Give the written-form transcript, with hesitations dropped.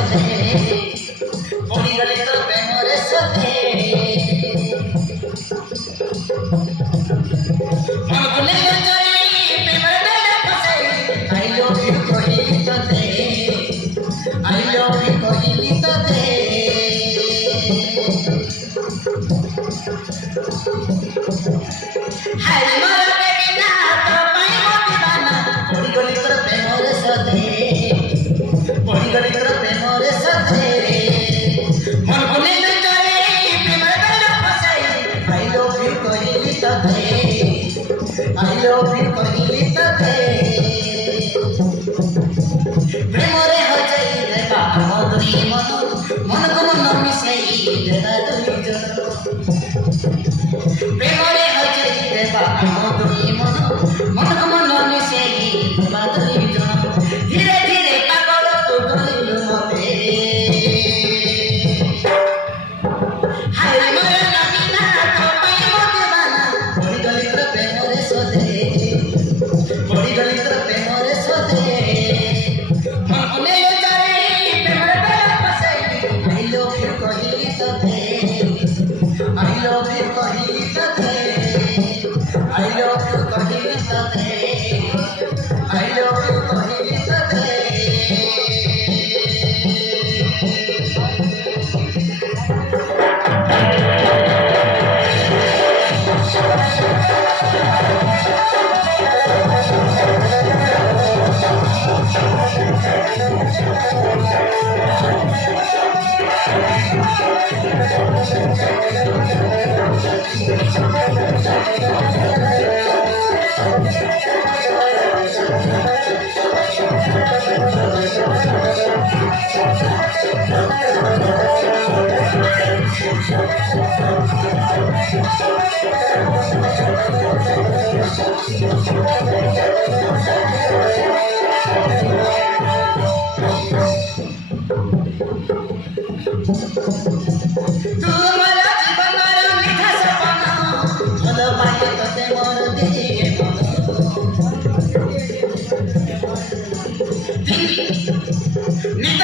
सधे पड़ी गली तो प्रेम रे सधे मन कुने गजरी प्रेम रे फसाई आई लव यू कहिली तो दे आई लव यू कहिली तो दे हाय मोर बेबी ना तो पाई हो दीवाना पड़ी गली तो प्रेम रे सधे पड़ी गली तो प्रेम रे सधे मन कुने गजरी प्रेम रे फसाई आई लव यू कहिली तो दे आई लव यू कहिली तो दे प्रेम रे हो जाई रे बाबा दुई मन मन को मन मिसई देता दुई जन प्रेम रे हो जाई रे बाबा दुई मन मन को मन मिसई देता दुई जन धीरे धीरे पागल तू गलिलु मते हाय मोर नमीना तो पाई हो दीवाना पड़ी गली तो प्रेम रे सधे पड़ी गली तो प्रेम रे सधे मन कुने गजरी प्रेम रे फसाई आई लव यू कहिली तो दे आई लव यू कहिली तो दे आई लव यू कहिली तो दे आई लव यू कहिली तो दे तू मला जीवनर मिठा सपन भल पाए तते मोर दिए मन नित